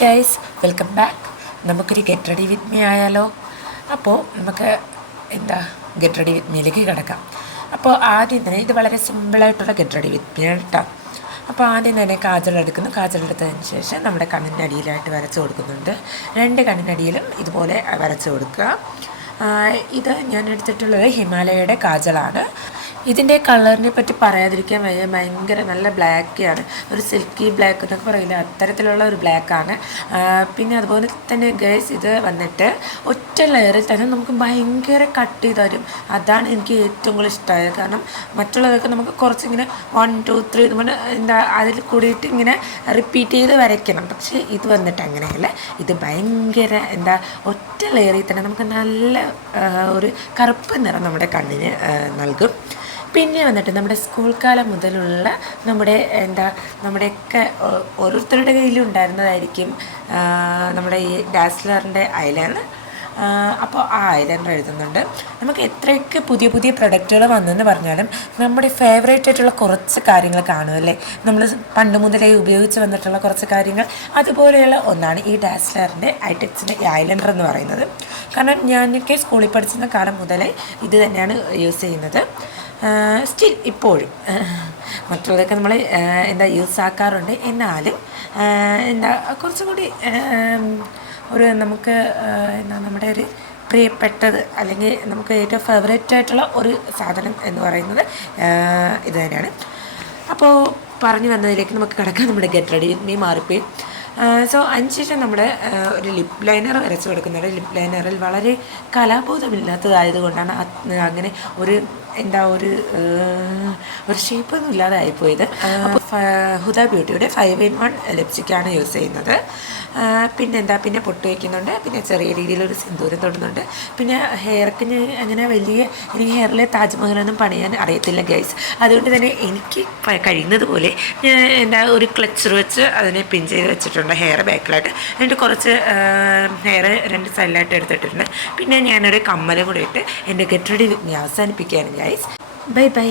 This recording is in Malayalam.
Guys, welcome back. നമുക്കൊരു ഗെറ്റ് റെഡി വിത്ത് മീ ആയാലോ? അപ്പോൾ നമുക്ക് ഗെറ്റ് റെഡി വിത്ത് മീയിലേക്ക് കിടക്കാം. അപ്പോൾ ആദ്യം തന്നെ ഇത് വളരെ സിമ്പിളായിട്ടുള്ള ഗെറ്റ് റെഡി വിത്ത് മീ ആണ് കേട്ടോ. അപ്പോൾ ആദ്യം തന്നെ കാജൽ എടുത്തതിന് ശേഷം നമ്മുടെ കണ്ണിൻ്റെ അടിയിലായിട്ട് വരച്ച് കൊടുക്കുന്നുണ്ട്. രണ്ട് കണ്ണിനടിയിലും ഇതുപോലെ വരച്ച് കൊടുക്കുക. ഇത് ഞാൻ എടുത്തിട്ടുള്ളത് ഹിമാലയയുടെ കാജലാണ്. ഇതിൻ്റെ കളറിനെ പറ്റി പറയാതിരിക്കാൻ വയ്യ, ഭയങ്കര നല്ല ബ്ലാക്കാണ്, ഒരു സിൽക്കി ബ്ലാക്ക് എന്നൊക്കെ പറയില്ല, അത്തരത്തിലുള്ള ഒരു ബ്ലാക്കാണ്. പിന്നെ അതുപോലെ തന്നെ ഗൈസ്, ഇത് വന്നിട്ട് ഒറ്റ ലെയറിൽ തന്നെ നമുക്ക് ഭയങ്കര കട്ട് ചെയ്ത് തരും. അതാണ് എനിക്ക് ഏറ്റവും കൂടുതൽ ഇഷ്ടമായത്. കാരണം മറ്റുള്ളതൊക്കെ നമുക്ക് കുറച്ചിങ്ങനെ 1 2 3 നമ്മൾ അതിൽ കൂടിയിട്ട് ഇങ്ങനെ റിപ്പീറ്റ് ചെയ്ത് വരയ്ക്കണം. പക്ഷേ ഇത് വന്നിട്ട് അങ്ങനെയല്ല, ഇത് ഭയങ്കര ഒറ്റ ലെയറിൽ തന്നെ നമുക്ക് നല്ല ഒരു കറുപ്പ് നിറം നമ്മുടെ കണ്ണിന് നൽകും. പിന്നെ വന്നിട്ട് നമ്മുടെ സ്കൂൾ കാലം മുതലുള്ള നമ്മുടെയൊക്കെ ഓരോരുത്തരുടെ കയ്യിലും ഉണ്ടായിരുന്നതായിരിക്കും നമ്മുടെ ഈ ഡാസ്ലറിൻ്റെ ഐലൈനർ. അപ്പോൾ ആ ഐലൈനർ എഴുതുന്നുണ്ട്. നമുക്ക് എത്രയൊക്കെ പുതിയ പുതിയ പ്രൊഡക്റ്റുകൾ വന്നെന്ന് പറഞ്ഞാലും നമ്മുടെ ഫേവറേറ്റ് ആയിട്ടുള്ള കുറച്ച് കാര്യങ്ങൾ കാണുമല്ലേ, നമ്മൾ പണ്ട് മുതലേ ഉപയോഗിച്ച് വന്നിട്ടുള്ള കുറച്ച് കാര്യങ്ങൾ. അതുപോലെയുള്ള ഒന്നാണ് ഈ ഡാസ്ലറിൻ്റെ ഐടെക്സിൻ്റെ ഐലൈനർ എന്ന് പറയുന്നത്. കാരണം ഞാനൊക്കെ സ്കൂളിൽ പഠിച്ചിരുന്ന കാലം മുതലേ ഇത് തന്നെയാണ് യൂസ് ചെയ്യുന്നത്. സ്റ്റിൽ ഇപ്പോഴും മറ്റുള്ളതൊക്കെ നമ്മൾ യൂസ് ആക്കാറുണ്ട്. എന്നാലും കുറച്ചും കൂടി ഒരു നമുക്ക് നമ്മുടെ ഒരു പ്രിയപ്പെട്ടത് അല്ലെങ്കിൽ നമുക്ക് ഏറ്റവും ഫേവറേറ്റ് ആയിട്ടുള്ള ഒരു സാധനം എന്ന് പറയുന്നത് ഇത് തന്നെയാണ്. അപ്പോൾ പറഞ്ഞു വന്നതിലേക്ക് നമുക്ക് കിടക്കാം. നമ്മുടെ ഗെറ്റ് റെഡി വിത്ത് മീ മാറിപ്പോയി. സോ അതിനുശേഷം നമ്മൾ ഒരു ലിപ് ലൈനർ വരച്ച് കൊടുക്കുന്നുണ്ട്. ലിപ് ലൈനറിൽ വളരെ കലാബോധമില്ലാത്തതായതുകൊണ്ടാണ് അങ്ങനെ ഒരു ഒരു ഷേപ്പൊന്നും ഇല്ലാതെ ആയിപ്പോയത്. അപ്പോൾ ഹുദ ബ്യൂട്ടിയുടെ 5-in-1 ലിപ്സ്റ്റിക്കാണ് യൂസ് ചെയ്യുന്നത്. പിന്നെ പൊട്ട് വയ്ക്കുന്നുണ്ട്. പിന്നെ ചെറിയ രീതിയിലൊരു സിന്ദൂരം തൊടുന്നുണ്ട്. പിന്നെ ഹെയർക്ക് അങ്ങനെ എനിക്ക് ഹെയറിൽ താജ്മഹലൊന്നും പണിയാൻ അറിയത്തില്ല ഗൈസ്. അതുകൊണ്ട് തന്നെ എനിക്ക് കഴിയുന്നത് പോലെ ഒരു ക്ലച്ചർ വെച്ച് അതിനെ പിൻ ചെയ്ത് വെച്ചിട്ടുണ്ട് ഹെയർ ബാക്കിലായിട്ട്. എന്നിട്ട് കുറച്ച് ഹെയർ 2 സൈഡിലായിട്ട് എടുത്തിട്ടുണ്ട്. പിന്നെ ഞാനൊരു കമ്മലും കൂടെ ഇട്ട് എൻ്റെ ഗെറ്റ് റെഡി വിത്ത് മീ അവസാനിപ്പിക്കുകയാണ് ഗൈസ്. Bye bye.